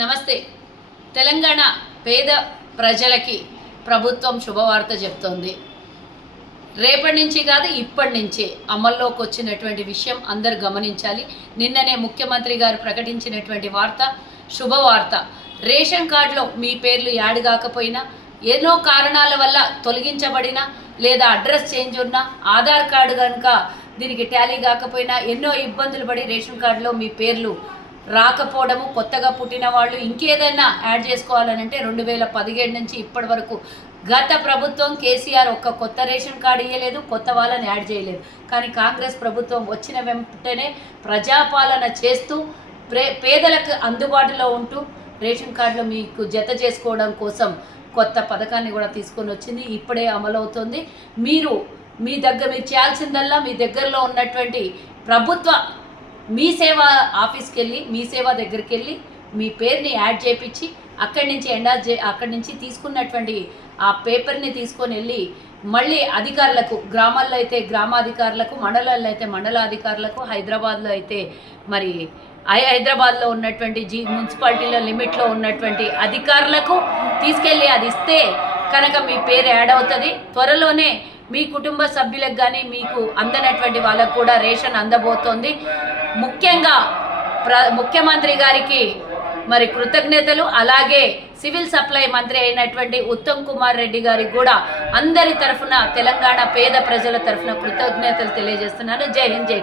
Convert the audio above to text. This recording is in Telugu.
నమస్తే. తెలంగాణ పేద ప్రజలకి ప్రభుత్వం శుభవార్త చెప్తోంది. రేపటి నుంచి కాదు, ఇప్పటి నుంచే అమల్లోకి వచ్చినటువంటి విషయం అందరూ గమనించాలి. నిన్ననే ముఖ్యమంత్రి గారు ప్రకటించినటువంటి వార్త శుభవార్త. రేషన్ కార్డులో మీ పేర్లు యాడ్ కాకపోయినా, ఎన్నో కారణాల వల్ల తొలగించబడినా, లేదా అడ్రస్ చేంజ్ ఉన్నా, ఆధార్ కార్డు కనుక దీనికి టాలీ కాకపోయినా, ఎన్నో ఇబ్బందులు పడి రేషన్ కార్డులో మీ పేర్లు రాకపోవడము, కొత్తగా పుట్టిన వాళ్ళు ఇంకేదైనా యాడ్ చేసుకోవాలనంటే 2017 నుంచి ఇప్పటి వరకు గత ప్రభుత్వం కేసీఆర్ ఒక్క కొత్త రేషన్ కార్డు ఇవ్వలేదు, కొత్త వాళ్ళని యాడ్ చేయలేదు. కానీ కాంగ్రెస్ ప్రభుత్వం వచ్చిన వెంటనే ప్రజాపాలన చేస్తూ పేదలకు అందుబాటులో ఉంటూ రేషన్ కార్డులో మీకు జత చేసుకోవడం కోసం కొత్త పథకాన్ని కూడా తీసుకొని వచ్చింది. ఇప్పుడే అమలవుతుంది. మీరు చేయాల్సిందల్లా మీ దగ్గరలో ఉన్నటువంటి ప్రభుత్వ మీ సేవ ఆఫీస్కి వెళ్ళి, మీ సేవ దగ్గరికి వెళ్ళి మీ పేరుని యాడ్ చేయించి అక్కడి నుంచి తీసుకున్నటువంటి ఆ పేపర్ని తీసుకొని వెళ్ళి మళ్ళీ అధికారులకు, గ్రామాల్లో అయితే గ్రామాధికారులకు, మండలాల్లో అయితే మండలాధికారులకు, హైదరాబాద్లో అయితే మరి హైదరాబాద్లో ఉన్నటువంటి మున్సిపాలిటీల లిమిట్లో ఉన్నటువంటి అధికారులకు తీసుకెళ్ళి అది ఇస్తే కనుక మీ పేరు యాడ్ అవుతుంది. త్వరలోనే మీ కుటుంబ సభ్యులకు కానీ మీకు అందనటువంటి వాళ్ళకు కూడా రేషన్ అందబోతోంది. ముఖ్యంగా ముఖ్యమంత్రి గారికి మరి కృతజ్ఞతలు. అలాగే సివిల్ సప్లై మంత్రి అయినటువంటి ఉత్తమ్ కుమార్ రెడ్డి గారికి కూడా అందరి తరఫున, తెలంగాణ పేద ప్రజల తరఫున కృతజ్ఞతలు తెలియజేస్తున్నాను. జై హింద్, జై.